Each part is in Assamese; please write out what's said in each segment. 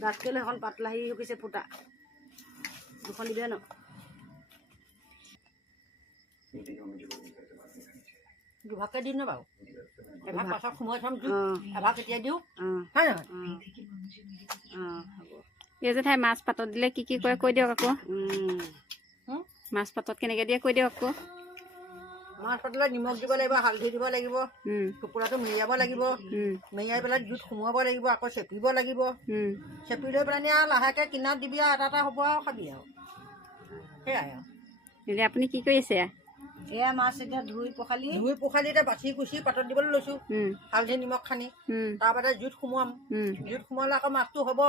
দাঁত কেলে এখন পাতলা হেৰি শুকিছে ফুটা। দুখন দিবে ন। দুভাগকে দিম নে বাৰু। এভাগ পাছত সোমোৱাই থ'ম এভাগ এতিয়া দিওঁ। হয় নহয়? এই জেঠাই মাছ পাতত দিলে কি কি কৰে কৈ দিয়ক আকৌ। মাছ পাতত কেনেকৈ দিয়ে কৈ দিয়ক আকৌ। মাছ পাতলে নিমখ দিব লাগিব হালধি দিব লাগিব টুকুৰাটো মেৰিয়াব লাগিব মেৰিয়াই পেলাই জুইত সোমোৱাব লাগিব আকৌ চেপিব লাগিব। চেপি লৈ পেলাই আৰু লাহেকৈ কিনাৰত দিবি আৰু এটা এটা হ'ব আৰু খাবি আৰু। সেয়াই আৰু। এতিয়া আপুনি কি কৰি আছে? এয়া মাছ এতিয়া ধুই পখালি। ধুই পখালি এতিয়া বাচি কুচি পাতত দিবলৈ লৈছোঁ। হালধি নিমখ সানি। উম, তাৰপাতে জুইত সোমোৱাম। জুইত সোমোৱালে আকৌ মাছটো হ'ব।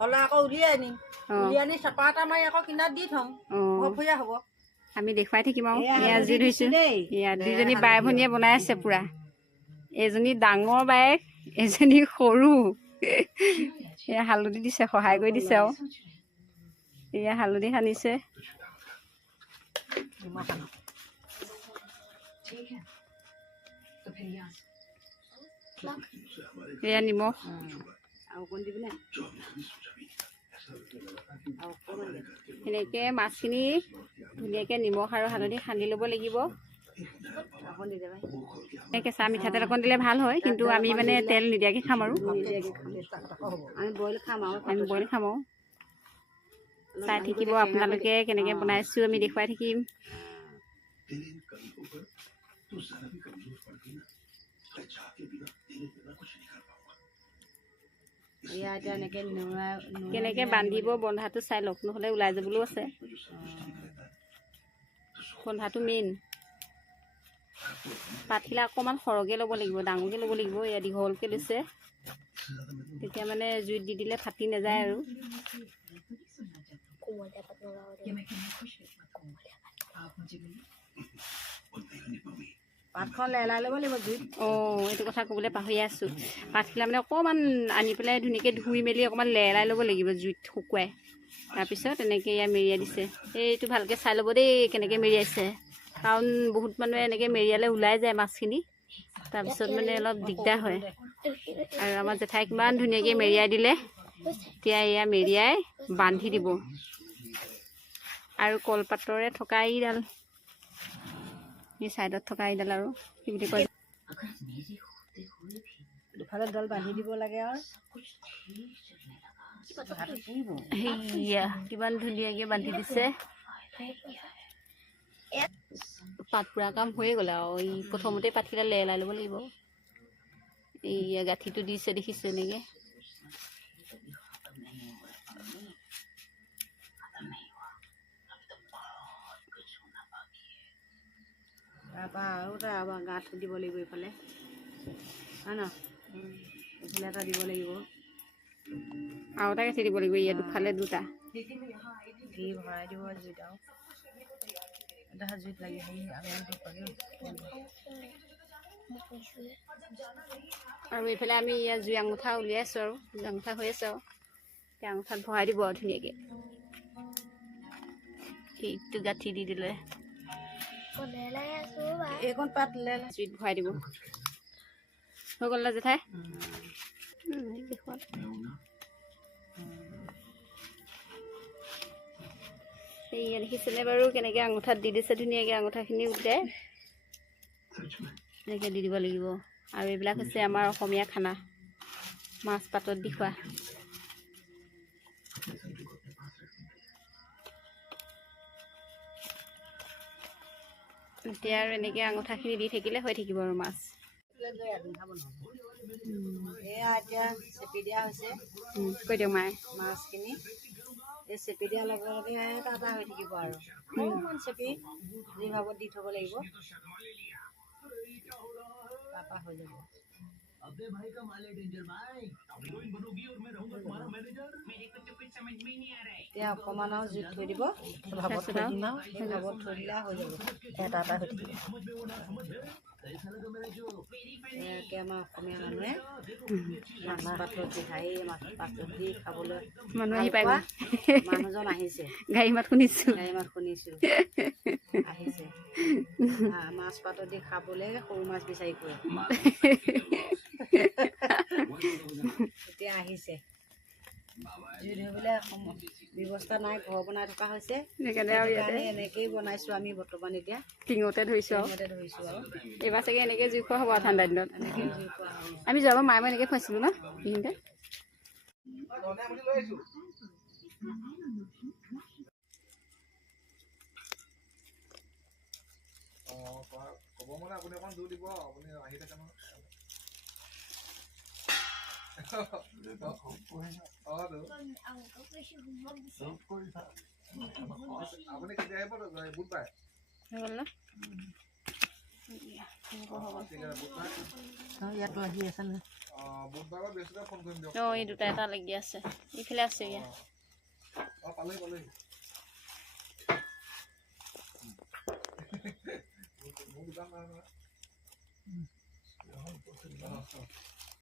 হ'লে আকৌ উলিয়াই আনিম। উলিয়াই আনি চেপা এটা মাৰি আকৌ কিনাৰত দি থ'ম। অঁ। ভৰভৰীয়া হ'ব। আমি দেখুৱাই থাকিম আৰু। এয়া জুই ধৰিছোঁ। এয়া দুইজনী বাই ভনীয়ে বনাই আছে পূৰা। এজনী ডাঙৰ বায়েক এজনী সৰু। এয়া হালধি দিছে সহায় কৰি দিছে আৰু। এয়া হালধি সানিছে। এয়া নিমখ। সেনেকৈ মাছখিনি ধুনীয়াকৈ নিমখ আৰু হালধি সানি ল'ব লাগিব। কেঁচা মিঠাতেল অকণ দিলে ভাল হয় কিন্তু আমি মানে তেল নিদিয়াকৈ খাম আৰু। আমি বইল খাম আৰু আমি বইল খাম আৰু। চাই থাকিব আপোনালোকে কেনেকৈ বনাইছোঁ আমি দেখুৱাই থাকিম। কেনেকৈ বান্ধিব বন্ধাটো চাই লওক নহ'লে ওলাই যাবলৈও আছে। বন্ধাটো মেইন পাতখিলা অকণমান সৰহকৈ ল'ব লাগিব ডাঙৰকৈ ল'ব লাগিব এয়া দীঘলকৈ লৈছে। তেতিয়া মানে জুইত দি দিলে ফাটি নাযায় আৰু। পাতখন লেলাই ল'ব লাগিব জুইত। অঁ এইটো কথা ক'বলৈ পাহৰি আছোঁ। পাতখিলা মানে অকণমান আনি পেলাই ধুনীয়াকৈ ধুই মেলি অকণমান লেৰাই ল'ব লাগিব জুইত শুকুৱাই। তাৰপিছত এনেকৈ এয়া মেৰিয়াই দিছে। এইটো ভালকৈ চাই ল'ব দেই কেনেকৈ মেৰিয়াইছে। কাৰণ বহুত মানুহে এনেকৈ মেৰিয়ালে ওলাই যায় মাছখিনি। তাৰপিছত মানে অলপ দিগদাৰ হয়। আৰু আমাৰ জেঠাই কিমান ধুনীয়াকৈ মেৰিয়াই দিলে। এতিয়া এয়া মেৰিয়াই বান্ধি দিব। আৰু কলপাতৰে থকা এইডাল। এই ছাইডত থকা এইডাল আৰু কি বুলি কয়? দুফালে দল বান্ধি দিব লাগে আৰু। সেয়া কিমান ধুনীয়াকৈ বান্ধি দিছে। পাত পুৰা কাম হৈয়ে গ'ল আৰু। এই প্ৰথমতে পাতকেইটা লেৰেলাই ল'ব লাগিব। এইয়া গাঁঠিটো দিছে দেখিছে এনেকৈ। তাৰপৰা আৰু এটা আমাৰ গাঁত দিব লাগিব এইফালে। হয় ন? এইফালে এটা দিব লাগিব। আৰু এটা গাঁঠি দিব লাগিব ইয়াত দুফালে দুটা। ঘি ভৰাই দিব জুইত আৰু এটা জুইত লাগি হেৰি আমি আৰু এইফালে আমি ইয়াত জুই আঙুঠা উলিয়াইছোঁ আৰু জুই আঙুঠা হৈ আছে আৰু সেই আঙুঠাত ভৰাই দিব আৰু ধুনীয়াকৈ। সেইটো গাঁঠি দি দিলে। এইকণ পাত ভৰাই দিব। হৈ গ'ল জেঠাই। এইয়া দেখিছেনে বাৰু কেনেকৈ আঙুঠাত দি দিছে ধুনীয়াকৈ আঙুঠাখিনি উঠাই এনেকৈ দি দিব লাগিব। আৰু এইবিলাক হৈছে আমাৰ অসমীয়া খানা। মাছ পাতত দি খোৱা। এতিয়া আৰু এনেকৈ আঙুঠাখিনি দি থাকিলে হৈ থাকিব আৰু মাছ। কৈ দিয়ক মায়ে। মাছখিনি। এই চেপি দিয়াৰ লগে লগে এটা এটা হৈ থাকিব আৰু। অকণমান চেপি যি ভাৱত দি থ'ব লাগিব। তাৰপৰা হৈ যাব। এতিয়া অকণমান আৰু জুইত থৈ দিব ভাপত থৈ দিম আৰু সেই ভাপত থৈ দিলে হৈ যাব এটা এটা হৈ থাকিব এয়াকে আমাৰ অসমীয়া মানুহে মাছ পাতত দি খাই মাছ পাতত দি খাবলৈ মানুহ আহি ভাল পাই পোৱা মানুহজন আহিছে গাড়ী মাত শুনিছোঁ গাড়ী মাত শুনিছোঁ আহিছে আহ, মাছ পাতত দি খাবলৈ সৰু মাছ বিচাৰি ফুৰে। এতিয়া আহিছে। জুই ধৰিবলৈ সম- ব্যৱস্থা নাই ঘৰ বনাই থকা হৈছে। সেইকাৰণে আৰু ইয়াতে সেইকাৰণে এনেকেই বনাইছোঁ আমি বৰ্তমান এতিয়া। টিঙতে ধৰিছোঁ আৰু। মতে ধৰিছোঁ আৰু। এইবাৰ চাগে এনেকৈ জুই খোৱা হ'ব আৰু ঠাণ্ডা দিনত। আমি যোৱাবাৰ মায়ে মই এনেকৈ খুৱাইছিলোঁ ন এইখিনিতে অঁ ক'ব মানে আপুনি অকণ জোৰ দিব আপুনি আহি থাকে নহয়। আপুনি কেতিয়া আহিব বুধবাৰে ইয়াতো আহি আছে নহয়। অঁ বুধবাৰ বা বৃহস্পতিবাৰে ফোন কৰিম দিয়ক। অঁ এই দুটা এটা লাগি আছে ইফালে আছে ইয়াত। অঁ পালেহি পালেহি মোৰ দোকান নহয় নহয়